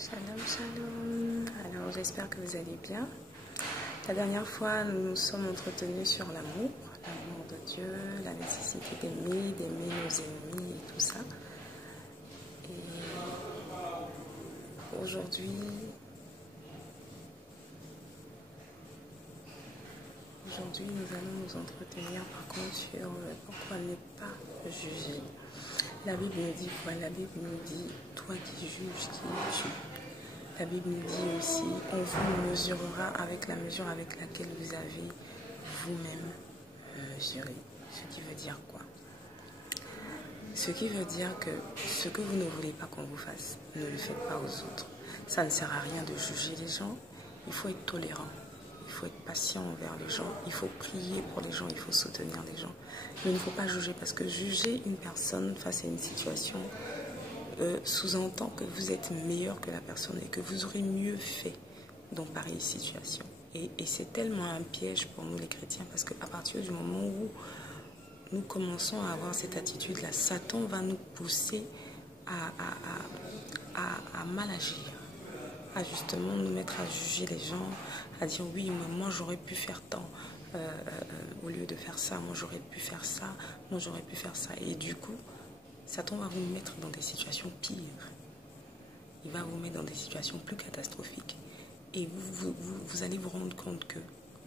Shalom, shalom. Alors, j'espère que vous allez bien. La dernière fois, nous nous sommes entretenus sur l'amour de Dieu, la nécessité d'aimer nos ennemis et tout ça. Et aujourd'hui, nous allons nous entretenir par contre sur pourquoi ne pas juger. La Bible nous dit quoi? La Bible nous dit, toi qui juges, qui juges. La Bible nous dit aussi, on vous mesurera avec la mesure avec laquelle vous avez vous-même mesuré. Ce qui veut dire quoi? Ce qui veut dire que ce que vous ne voulez pas qu'on vous fasse, ne le faites pas aux autres. Ça ne sert à rien de juger les gens. Il faut être tolérant. Il faut être patient envers les gens. Il faut prier pour les gens. Il faut soutenir les gens. Mais il ne faut pas juger parce que juger une personne face à une situation sous-entend que vous êtes meilleur que la personne et que vous aurez mieux fait dans pareille situation. Et c'est tellement un piège pour nous les chrétiens parce qu'à partir du moment où nous commençons à avoir cette attitude-là, Satan va nous pousser à mal agir, à justement nous mettre à juger les gens, à dire oui, mais moi j'aurais pu faire tant, au lieu de faire ça, moi j'aurais pu faire ça, moi j'aurais pu faire ça. Et du coup, Satan va vous mettre dans des situations pires. Il va vous mettre dans des situations plus catastrophiques. Et vous allez vous rendre compte que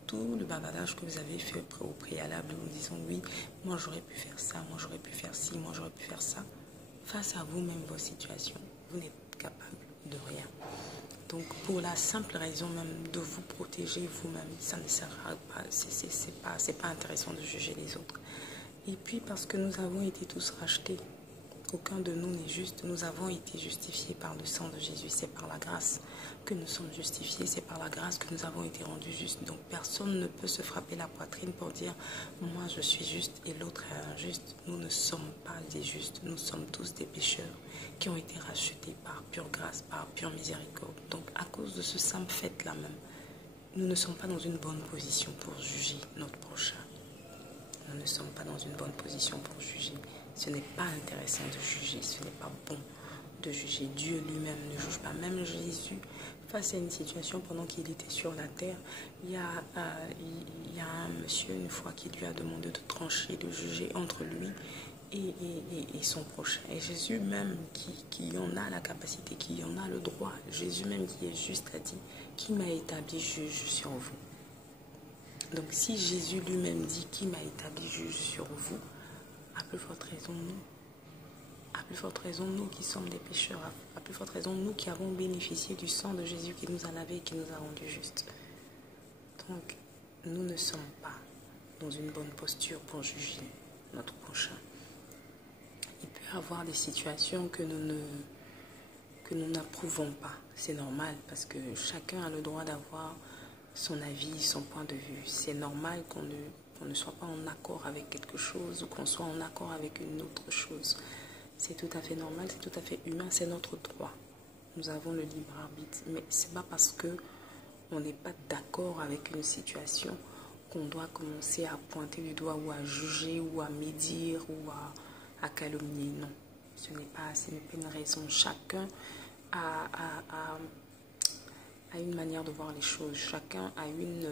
tout le bavardage que vous avez fait au préalable, en disant oui, moi j'aurais pu faire ça, moi j'aurais pu faire ci, moi j'aurais pu faire ça, face à vous-même, vos situations, vous n'êtes capable de rien. Donc pour la simple raison même de vous protéger vous-même, ça ne sert pas, c'est pas intéressant de juger les autres. Et puis parce que nous avons été tous rachetés, aucun de nous n'est juste. Nous avons été justifiés par le sang de Jésus. C'est par la grâce que nous sommes justifiés. C'est par la grâce que nous avons été rendus justes. Donc personne ne peut se frapper la poitrine pour dire « moi je suis juste et l'autre est injuste ». Nous ne sommes pas des justes. Nous sommes tous des pécheurs qui ont été rachetés par pure grâce, par pure miséricorde. Donc à cause de ce simple fait-là même, nous ne sommes pas dans une bonne position pour juger notre prochain. Nous ne sommes pas dans une bonne position pour juger. Ce n'est pas intéressant de juger, ce n'est pas bon de juger. Dieu lui-même ne juge pas. Même Jésus, face à une situation pendant qu'il était sur la terre, il y a un monsieur une fois qui lui a demandé de trancher, de juger entre lui et son prochain. Et Jésus même qui en a la capacité, qui en a le droit, Jésus même qui est juste a dit, qui m'a établi juge sur vous. Donc si Jésus lui-même dit qui m'a établi juge sur vous, à plus forte raison nous. À plus forte raison nous qui sommes des pécheurs. À plus forte raison nous qui avons bénéficié du sang de Jésus qui nous a lavés et qui nous a rendus justes. Donc nous ne sommes pas dans une bonne posture pour juger notre prochain. Il peut y avoir des situations que nous n'approuvons pas. C'est normal parce que chacun a le droit d'avoir son avis, son point de vue. C'est normal qu'on ne soit pas en accord avec quelque chose ou qu'on soit en accord avec une autre chose. C'est tout à fait normal, c'est tout à fait humain, c'est notre droit. Nous avons le libre arbitre. Mais ce n'est pas parce qu'on n'est pas d'accord avec une situation qu'on doit commencer à pointer du doigt ou à juger ou à médire ou à calomnier. Non, ce n'est pas une raison. Chacun a une manière de voir les choses. Chacun a une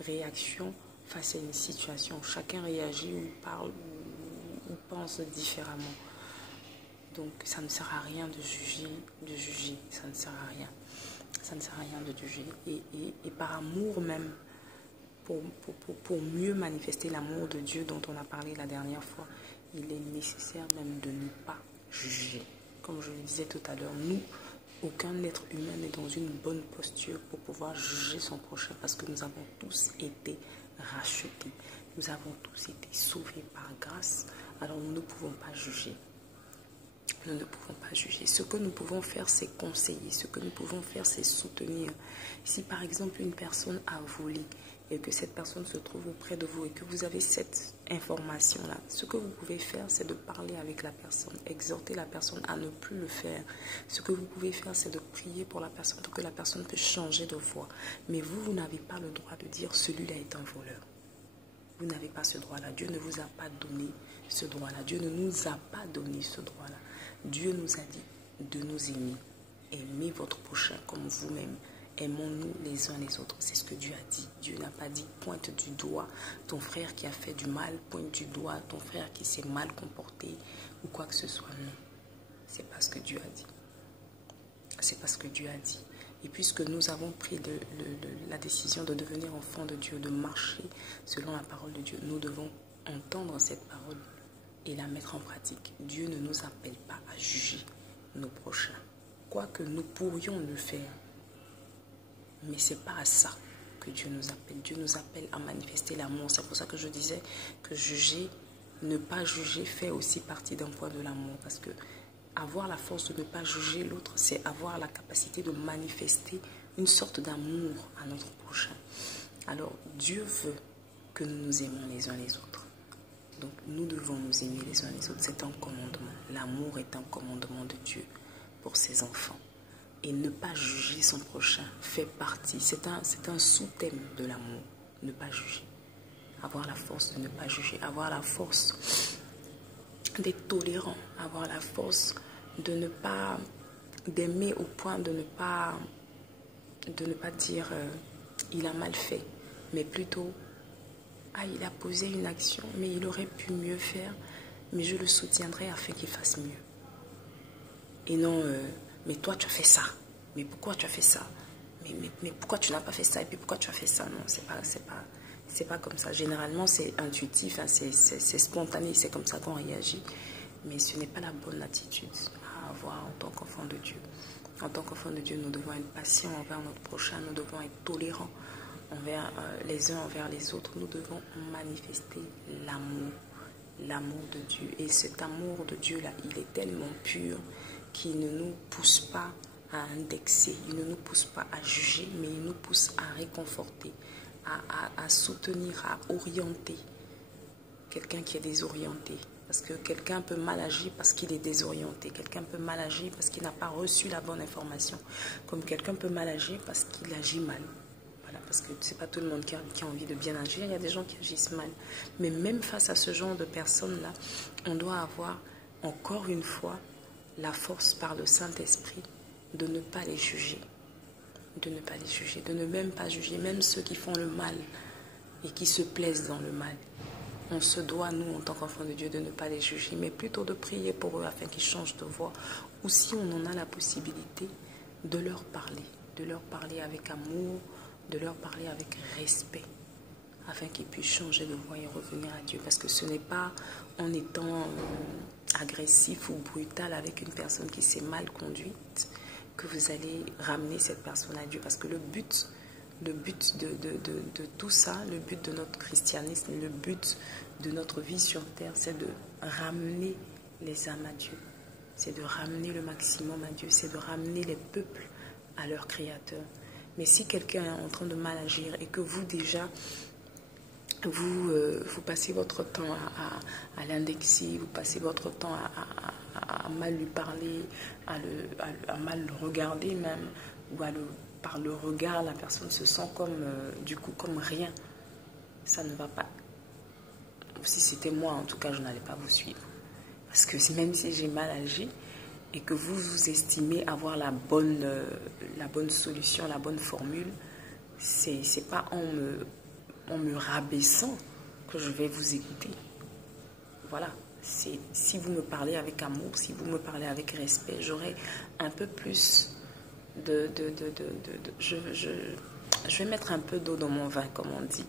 réaction face à une situation. Chacun réagit ou parle ou pense différemment. Donc ça ne sert à rien de juger. Ça ne sert à rien. Ça ne sert à rien de juger. Et par amour même, pour mieux manifester l'amour de Dieu dont on a parlé la dernière fois, il est nécessaire même de ne pas juger. Comme je le disais tout à l'heure, aucun être humain n'est dans une bonne posture pour pouvoir juger son prochain parce que nous avons tous été rachetés. Nous avons tous été sauvés par grâce. Alors nous ne pouvons pas juger. Nous ne pouvons pas juger. Ce que nous pouvons faire, c'est conseiller. Ce que nous pouvons faire, c'est soutenir. Si par exemple une personne a volé et que cette personne se trouve auprès de vous et que vous avez cette information-là, ce que vous pouvez faire, c'est de parler avec la personne, exhorter la personne à ne plus le faire. Ce que vous pouvez faire, c'est de prier pour la personne, pour que la personne puisse changer de voie. Mais vous n'avez pas le droit de dire « celui-là est un voleur ». Vous n'avez pas ce droit-là. Dieu ne vous a pas donné ce droit-là. Dieu ne nous a pas donné ce droit-là. Dieu nous a dit de nous aimer aimez votre prochain comme vous-même. Aimons-nous les uns les autres. C'est ce que Dieu a dit. Dieu n'a pas dit pointe du doigt ton frère qui a fait du mal, pointe du doigt ton frère qui s'est mal comporté ou quoi que ce soit. Non. C'est pas ce que Dieu a dit. C'est pas ce que Dieu a dit. Et puisque nous avons pris la décision de devenir enfants de Dieu, de marcher selon la parole de Dieu, nous devons entendre cette parole et la mettre en pratique. Dieu ne nous appelle pas à juger nos prochains. Quoique nous pourrions le faire, mais ce n'est pas à ça que Dieu nous appelle. Dieu nous appelle à manifester l'amour. C'est pour ça que je disais que juger, ne pas juger fait aussi partie d'un point de l'amour. Parce que avoir la force de ne pas juger l'autre, c'est avoir la capacité de manifester une sorte d'amour à notre prochain. Alors, Dieu veut que nous nous aimons les uns les autres. Donc, nous devons nous aimer les uns les autres. C'est un commandement. L'amour est un commandement de Dieu pour ses enfants. Et ne pas juger son prochain fait partie. C'est un sous-thème de l'amour. Ne pas juger. Avoir la force de ne pas juger. Avoir la force d'être tolérant, avoir la force de ne pas d'aimer au point de ne pas dire il a mal fait, mais plutôt il a posé une action, mais il aurait pu mieux faire, mais je le soutiendrai afin qu'il fasse mieux. Et non, mais toi tu as fait ça, mais pourquoi tu as fait ça, mais pourquoi tu n'as pas fait ça, et puis pourquoi tu as fait ça. Non, c'est pas comme ça. Généralement, c'est intuitif, hein, c'est spontané, c'est comme ça qu'on réagit. Mais ce n'est pas la bonne attitude à avoir en tant qu'enfant de Dieu. En tant qu'enfant de Dieu, nous devons être patients envers notre prochain, nous devons être tolérants envers les uns envers les autres. Nous devons manifester l'amour de Dieu. Et cet amour de Dieu-là, il est tellement pur qu'il ne nous pousse pas à indexer, il ne nous pousse pas à juger, mais il nous pousse à réconforter, à soutenir, à orienter quelqu'un qui est désorienté. Parce que quelqu'un peut mal agir parce qu'il est désorienté. Quelqu'un peut mal agir parce qu'il n'a pas reçu la bonne information. Comme quelqu'un peut mal agir parce qu'il agit mal. Voilà, parce que ce n'est pas tout le monde qui a envie de bien agir. Il y a des gens qui agissent mal. Mais même face à ce genre de personnes-là, on doit avoir, encore une fois, la force par le Saint-Esprit de ne pas les juger. De ne pas les juger. De ne même pas juger. Même ceux qui font le mal et qui se plaisent dans le mal. On se doit, nous, en tant qu'enfants de Dieu, de ne pas les juger, mais plutôt de prier pour eux afin qu'ils changent de voie. Ou si on en a la possibilité, de leur parler avec amour, de leur parler avec respect, afin qu'ils puissent changer de voie et revenir à Dieu. Parce que ce n'est pas en étant agressif ou brutal avec une personne qui s'est mal conduite que vous allez ramener cette personne à Dieu. Parce que le but de tout ça, le but de notre christianisme, le but de notre vie sur terre, c'est de ramener les âmes à Dieu. C'est de ramener le maximum à Dieu. C'est de ramener les peuples à leur Créateur. Mais si quelqu'un est en train de mal agir et que vous déjà, vous passez votre temps à l'indexer, vous passez votre temps à mal lui parler, à mal le regarder même, ou par le regard, la personne se sent comme rien. Ça ne va pas. Si c'était moi, en tout cas, je n'allais pas vous suivre. Parce que même si j'ai mal agi et que vous estimez avoir la bonne solution, la bonne formule, c'est pas en me rabaissant que je vais vous écouter. Voilà. Si vous me parlez avec amour, si vous me parlez avec respect, j'aurai un peu plus je vais mettre un peu d'eau dans mon vin, comme on dit.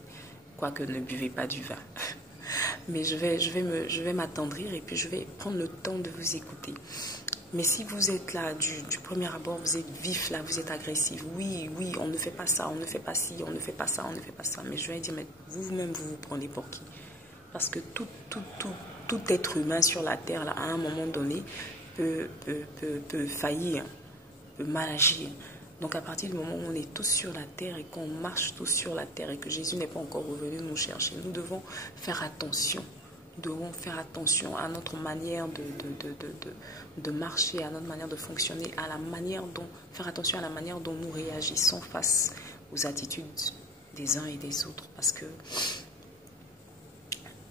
Quoique ne buvez pas du vin. Mais je vais m'attendrir et puis je vais prendre le temps de vous écouter. Mais si vous êtes là, du premier abord, vous êtes vif là, vous êtes agressif. Oui, on ne fait pas ça, on ne fait pas ci, on ne fait pas ça, on ne fait pas ça. Mais je vais dire, mais vous-même, vous vous prenez pour qui? Parce que tout être humain sur la terre, là, à un moment donné, peut faillir, peut mal agir. Donc à partir du moment où on est tous sur la terre et qu'on marche tous sur la terre et que Jésus n'est pas encore revenu nous chercher, nous devons faire attention. Nous devons faire attention à notre manière de marcher, à notre manière de fonctionner, faire attention à la manière dont nous réagissons face aux attitudes des uns et des autres. Parce que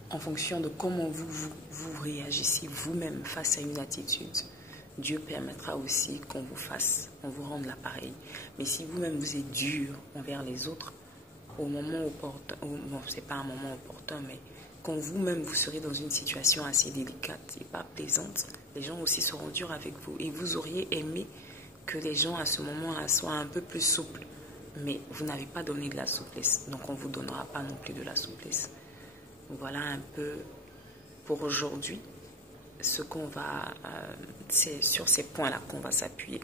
en fonction de comment vous réagissez vous-même face à une attitude, Dieu permettra aussi qu'on vous fasse, on vous rende l'appareil. Mais si vous-même vous êtes dur envers les autres, au moment opportun, bon, c'est pas un moment opportun, mais quand vous-même vous serez dans une situation assez délicate et pas plaisante, les gens aussi seront durs avec vous. Et vous auriez aimé que les gens à ce moment-là soient un peu plus souples. Mais vous n'avez pas donné de la souplesse. Donc on ne vous donnera pas non plus de la souplesse. Voilà un peu pour aujourd'hui ce qu'on va... c'est sur ces points-là qu'on va s'appuyer.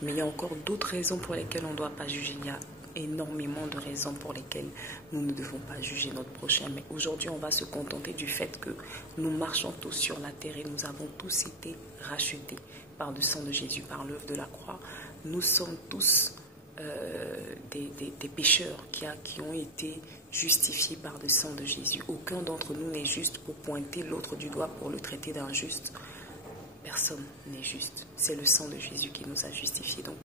Mais il y a encore d'autres raisons pour lesquelles on ne doit pas juger. Il y a énormément de raisons pour lesquelles nous ne devons pas juger notre prochain. Mais aujourd'hui, on va se contenter du fait que nous marchons tous sur la terre et nous avons tous été rachetés par le sang de Jésus, par l'œuvre de la croix. Nous sommes tous des pécheurs qui ont été justifiés par le sang de Jésus. Aucun d'entre nous n'est juste pour pointer l'autre du doigt pour le traiter d'injuste. Personne n'est juste. C'est le sang de Jésus qui nous a justifiés. Donc,